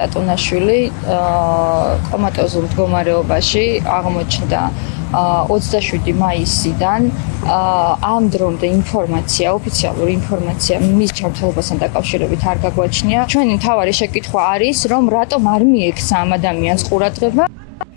ტატუნაშვილი კომატოზურ მდგომარეობაში აღმოჩნდა 27 მაისიდან ამ დრომდე ოფიციალური ინფორმაცია მის ჯანმრთელობასთან დაკავშირებით არ გაგვაჩნია. ჩვენი მთავარი შეკითხვა არის, რომ რატომ არ მიექცა ამ ადამიანს ყურადღება.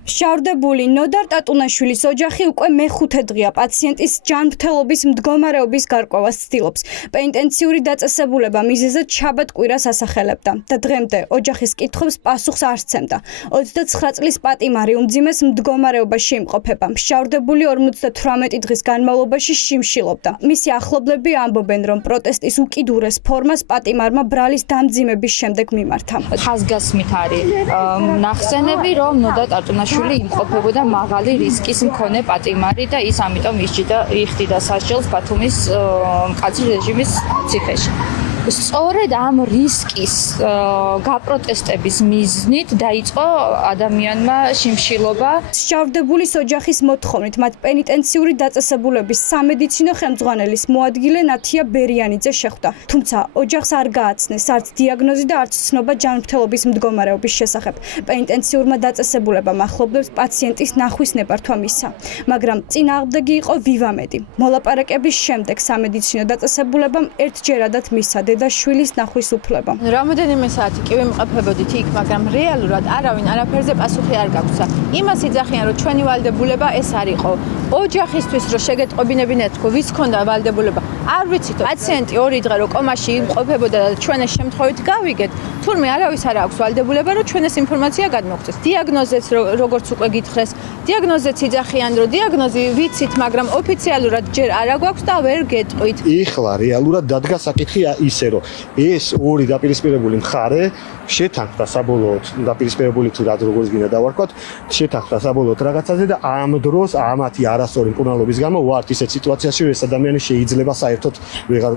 შავდებული ნოდარ ტატუნაშვილის ოჯახი უკვე მეხუთე დღეა პაციენტის ჯანმრთელობის მდგომარეობის გარკვევას ცდილობს. პენიტენციური დაწესებულება მიზეზად შაბათ კვირას ასახელებდა და დღემდე ოჯახის კითხვებს პასუხს არ სცემდა. 29 წლის პატიმარი უმძიმეს მდგომარეობაში იმყოფება. შავდებული 58 დღის განმავლობაში შიმშილობდა. მისი ახლობლები ამბობენ, რომ პროტესტის უკიდურეს ფორმას პატიმარმა ბრალის დამძიმების შემდეგ მიმართა. ხაზგასმით არის ნახსენები, რომ ნოდარ ტატუნაშვილი იმყოფებოდა მაღალი რისკის მქონე პატიმარი და ის ამიტომ იხდიდა სასჯელს ბათუმის მკაცრი რეჟიმის ციხეში. სწორედ ამ რისკის გაპროტესტების მიზნით დაიწყო ადამიანმა შიმშილობა. შავდებულის ოჯახის მოთხოვნით მათ პენიტენციური დაწესებულების სამედიცინო ხელმძღვანელის მოადგილე ნათია ბერიანიძე შეხვდა. თუმცა ოჯახს არ გააცნეს არც დიაგნოზი და არც ცნობა ჯანმრთელობის მდგომარეობის შესახებ. პენიტენციურმა დაწესებულებამ ახლობლებს პაციენტის ნახვის ნებართვა მისცა, მაგრამ წინააღმდეგი იყო ვივამედი. მოლაპარაკების შემდეგ სამედიცინო დაწესებულებამ ერთჯერადად მისცა და შვილის ნახვის უფლება. რამოდენიმე საათი კი ვიმყოფებოდით იქ, მაგრამ რეალურად არავინ არაფერზე პასუხი არ გაგვცა. იმას იძახიან, რომ ჩვენი ვალდებულება ეს არ იყო. ოჯახისთვის რომ შეგეტყობინებინათ, თქო, ვის ქონდა ვალდებულება? არ ვიცით, პაციენტი 2 დღე რო კომაში იმყოფებოდა და ჩვენ ეს შემთხვევით გავიგეთ, თურმე არავის არ აქვს ვალდებულება, რომ ჩვენ ეს ინფორმაცია გადმოგცეს. დიაგნოზეც როგორც უკვე გითხრეს, დიაგნოზეც იძახიან, რომ დიაგნოზი ვიცით, მაგრამ ოფიციალურად ჯერ არ აგვაქვს და ვერ გეტყვით. ეხლა რეალურად დადგა საკითხი ისე ეს ორი დაპირისპირებული მხარე შეთანხმდა საბოლოოდ დაპირისპირებული თუ როგორც გინდა დავარქვათ შეთანხმდა საბოლოოდ რაღაცაზე და ამ დროს ამათი არასწორი მკურნალობის გამო ვართ ისეთ სიტუაციაში რომ ეს ადამიანი შეიძლება საერთოდ ვეღარ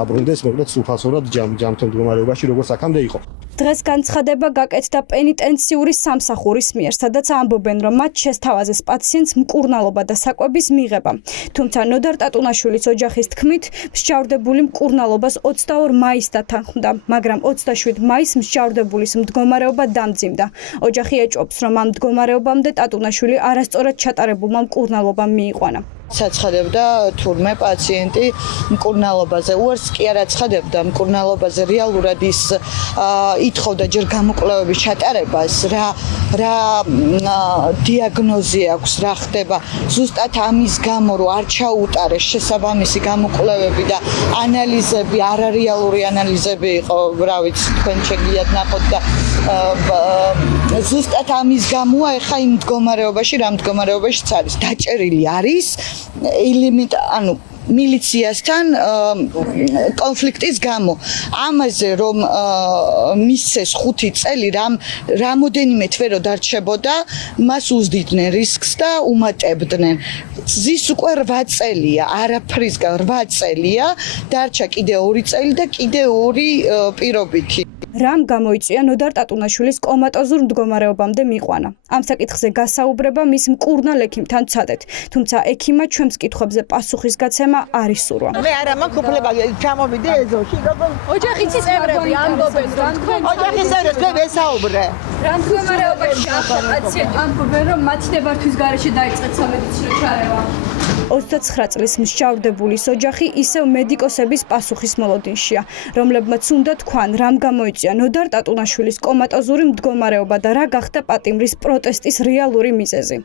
დაბრუნდეს მოკლედ სულფასურად ჯანმრთელ მდგომარეობაში როგორც აქამდე იყო. დღეს განცხადება გაკეთდა პენიტენციური სამსახურის მიერ, სადაც ამბობენ, რომ მათ შესთავაზეს პაციენტს მკურნალობა და საკვების მიღება. თუმცა ნოდარ ტატუნაშვილის ოჯახის თქმით, მსჯავრდებული მკურნალობას 22 მაისს დათანხმდა, მაგრამ 27 მაისს მსჯავრდებულის მდგომარეობა დამძიმდა. ოჯახი ეჭვობს, რომ ამ მდგომარეობამდე ტატუნაშვილი არასწორად ჩატარებულმა მკურნალობამ მიიყვანა. საცხადებდა თურმე პაციენტი მკურნალობაზე. უარს კი არ აცხადებდა მკურნალობაზე. რეალურად ის ითხოვდა ჯერ გამოკვლევების ჩატარებას, რა დიაგნოზი აქვს, რა ხდება. ზუსტად ამის გამო, რომ არ ჩაუტარეს შესაბამისი გამოკვლევები და ანალიზები, არარეალური ანალიზები იყო, რა ვიცი, თქვენ შეგიძლიათ ნახოთ და ზუსტად ამის გამოა ეხა იმ მდგომარეობაში, რა მდგომარეობაშიც არის. დაჭერილი არის მილიციასთან კონფლიქტის გამო. ამაზე რომ მისცეს 5 წელი რამოდენიმე თვე რო დარჩებოდა, მას უზდიდნენ რისკს და უმატებდნენ. ზის უკვე 8 წელია, არაფრისგან 8 წელია, დარჩა კიდე 2 წელი და კიდე 2 პირობითი. რამ გამოიწვია ნოდარ ტატუნაშვილის კომატოზურ მდგომარეობამდე მიიყვანა? ამ საკითხზე გასაუბრება მის მკურნალ ექიმთან ვცადეთ, თუმცა ექიმმა ჩვენს კითხვებზე პასუხის გაცემა არ ისურვა. მე არა მაქვს უფლება ჩამოვიდე ეზოში, როგორ ოჯახის წევრები ამბობენ, რომ თქვენ ოჯახის წევრებს მე ვესაუბრე. რა მდგომარეობაში ახლა პაციენტი ამბობენ, რომ მათი ნებართვის გარეშე დაიწყეთ სამედიცინო ჩარევა. 29 წლის მსჯავრდებულის ოჯახი ისევ მედიკოსების პასუხის მოლოდინშია, რომლებმაც უნდა თქვან, რამ გამოიწვია ნოდარ ტატუნაშვილის კომატოზური მდგომარეობა და რა გახდა პატიმრის პროტესტის რეალური მიზეზი.